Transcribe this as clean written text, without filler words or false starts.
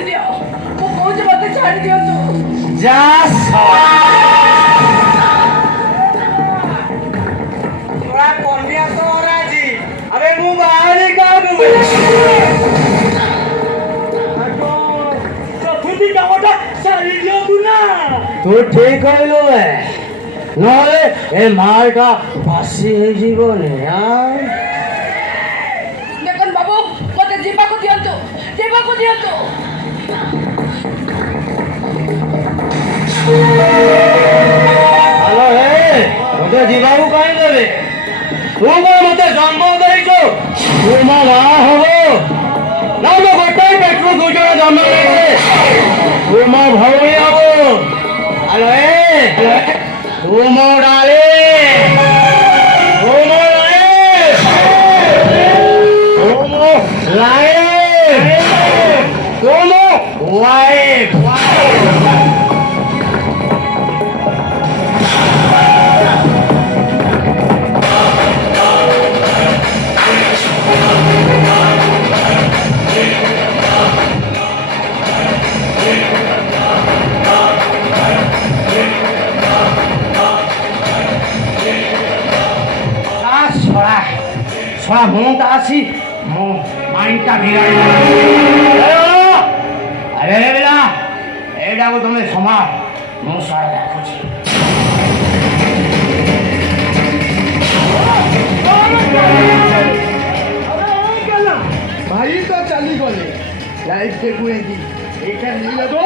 ଛାଡ଼ି ଦିଅ ମୁଁ କହୁଛି ମତେ ଛାଡ଼ି ଦିଅନ୍ତୁ ଯା କନ୍ୟା ତ ରାଜି ଆରେ ମୁଁ ବାହାରି କାହାକୁ କାମଟା ସାରି ଦିଅନ୍ତୁ ନା ତୁ ଠିକ କହିଲୁ ନହେଲେ ଏ ମାଲଟା ବାସି ହେଇଯିବନି ଦେଖନ୍ତୁ ବାବୁ ମତେ ଯିବାକୁ ଦିଅନ୍ତୁ ହ୍ୟାଲୋ ମତେ ଯିବାକୁ କାହିଁ ଦେବେ ତୁ କଣ ମତେ ଜନ୍ମ ଦେଇଛୁ ତୁ ମୋ ମା ହବ ନା ମୁଁ ଗୋଟାଏ ପେଟରୁ ଦୁଇ ଜଣ ଜନ୍ମ ଦେଇଛେ ତୁ ମୋ ଭଉଣୀ ହବ ହ୍ୟାଲୋ ତୁ ମୋ ଡାଲି ତୁ ମୋ ଲାଇଫ ତୁ ମୋ ୱାଇଫ ଛଡ଼ା ମୁଁଟା ଆସି ମୋ ମାଇଣ୍ଡଟା ବିଗାଡ଼ି ଆରେ ପିଲା ଏଇଟାକୁ ତମେ ସମାଳ ମୁଁ ସାରା ଦେଖୁଛି भाई तो चली गले लाइफ देखू एका नहीं लगो